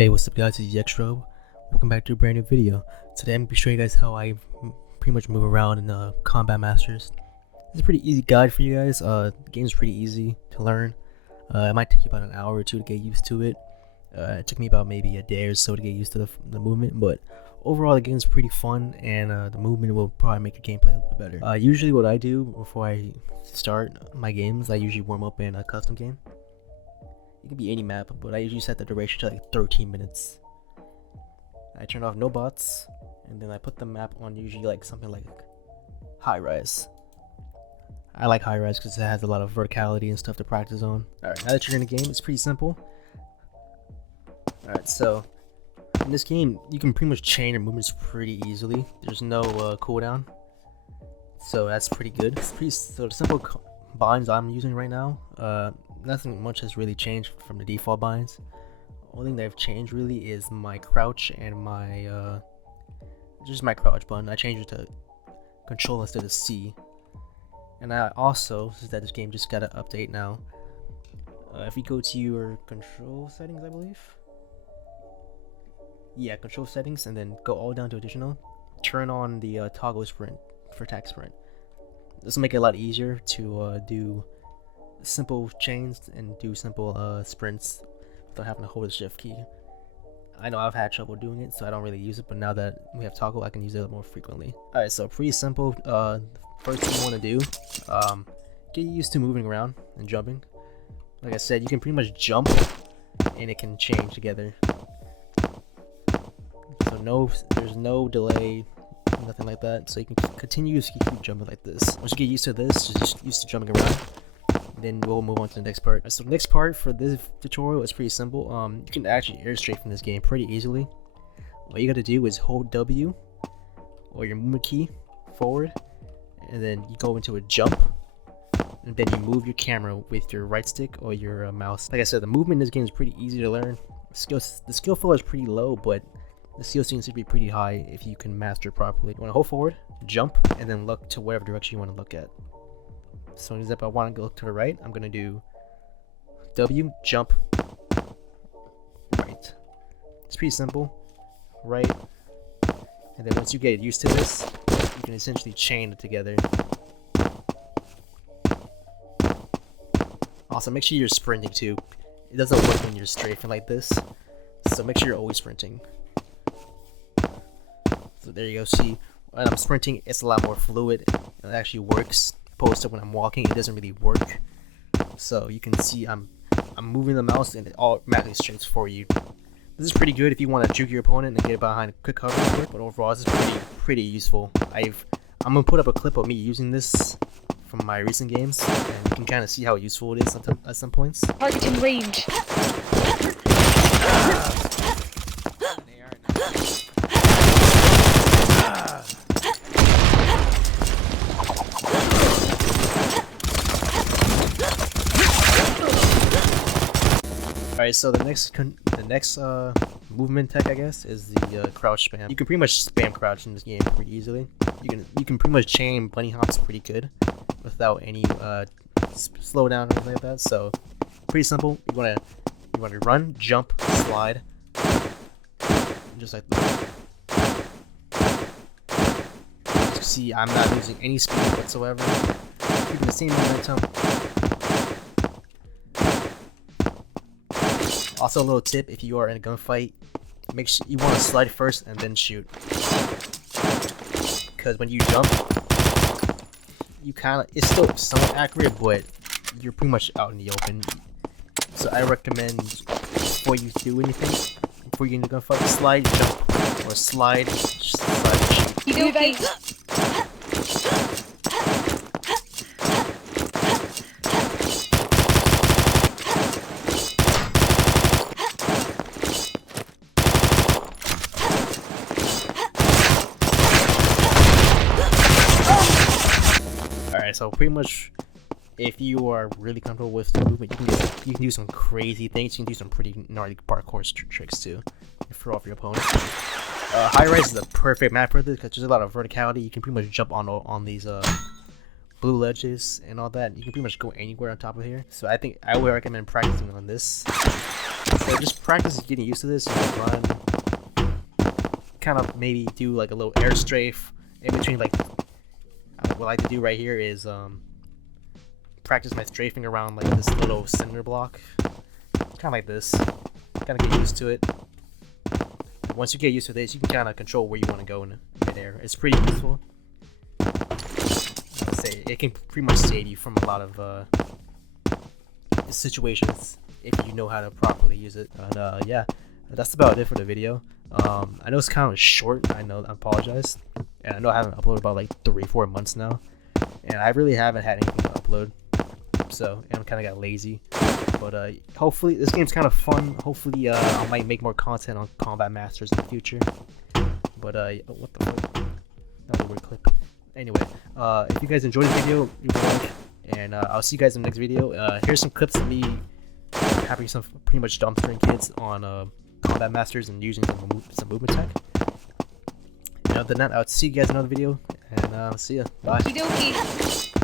Hey, what's up guys, it's Yexrobd. Welcome back to a brand new video. Today I'm going to be showing you guys how I pretty much move around in Combat Masters. It's a pretty easy guide for you guys. The game's pretty easy to learn. It might take you about an hour or two to get used to it. It took me about maybe a day or so to get used to the movement, but overall the game's pretty fun, and the movement will probably make your gameplay a little bit better. Usually what I do before I start my games, I usually warm up in a custom game. It can be any map, but I usually set the duration to like 13 minutes. I turn off no bots, and then I put the map on usually like something like highrise. I like highrise because it has a lot of verticality and stuff to practice on. Alright, now that you're in the game, it's pretty simple. Alright, so in this game, you can pretty much chain your movements pretty easily. There's no cooldown, so that's pretty good. So the simple binds I'm using right now, nothing much has really changed from the default binds. Only thing that I've changed really is my crouch and my just my crouch button. I changed it to control instead of C. And I also, since that this game just got an update now, if you go to your control settings, I believe, yeah, control settings, and then go all down to additional, turn on the toggle sprint for attack sprint. This will make it a lot easier to do simple chains and do simple sprints without having to hold the shift key. I know I've had trouble doing it, so I don't really use it, but now that we have toggle, I can use it more frequently. Alright, so pretty simple. First thing you want to do, get used to moving around and jumping. Like I said, you can pretty much jump and it can chain together. So there's no delay, nothing like that, so you can continuously keep jumping like this. Once you get used to this, just used to jumping around, then we'll move on to the next part. So the next part for this tutorial is pretty simple. You can actually air straight from this game pretty easily. What you gotta do is hold W or your movement key forward, and then you go into a jump, and then you move your camera with your right stick or your mouse. Like I said, the movement in this game is pretty easy to learn. The skill floor is pretty low, but the skill seems to be pretty high if you can master it properly. You want to hold forward, jump, and then look to whatever direction you want to look at. So if I want to look to the right, I'm going to do W, jump, right. It's pretty simple. Right. And then once you get used to this, you can essentially chain it together. Also, make sure you're sprinting too. It doesn't work when you're strafing like this, so make sure you're always sprinting. So there you go. See, when I'm sprinting, it's a lot more fluid. It actually works. Opposed to when I'm walking, it doesn't really work. So you can see I'm moving the mouse and it automatically straights for you. This is pretty good if you want to juke your opponent and get behind a quick cover quick, but overall this is pretty useful. I'm gonna put up a clip of me using this from my recent games, and you can kind of see how useful it is at some points. Targeting range. Alright, so the next movement tech, I guess, is the crouch spam. You can pretty much spam crouch in this game pretty easily. You can pretty much chain bunny hops pretty good without any slowdown or anything like that. So pretty simple. You wanna run, jump, slide, just like that. As you see, I'm not losing any speed whatsoever. Keeping the same momentum. Also, a little tip: if you are in a gunfight, make sure you want to slide first and then shoot. Because when you jump, it's still somewhat accurate, but you're pretty much out in the open. So I recommend before you do anything, before you get in a gunfight, slide, jump, or slide, shoot. Okay. So pretty much, if you are really comfortable with the movement, you can do some crazy things. You can do some pretty gnarly parkour tricks too, to throw off your opponent. Highrise is a perfect map for this because there's a lot of verticality. You can pretty much jump on these blue ledges and all that. You can pretty much go anywhere on top of here. So I think I would recommend practicing on this. So just practice getting used to this. You know, run, kind of maybe do like a little air strafe in between. Like what I like to do right here is practice my strafing around like this little cinder block, kind of like this. Kind of get used to it. Once you get used to this, you can kind of control where you want to go in midair. It's pretty useful. I'll say it can pretty much save you from a lot of situations if you know how to properly use it. And yeah, that's about it for the video. I know it's kind of short. I know. I apologize. And I know I haven't uploaded about like 3-4 months now, and I really haven't had anything to upload. So I'm kind of got lazy. But hopefully this game's kind of fun. Hopefully I might make more content on Combat Masters in the future. But what the fuck? That was a weird clip. Anyway, if you guys enjoyed the video, leave a like, and I'll see you guys in the next video. Here's some clips of me having some pretty much dumpstering kids on Combat Masters and using some movement tech. And other than that, I'll see you guys in another video, and see ya. Bye.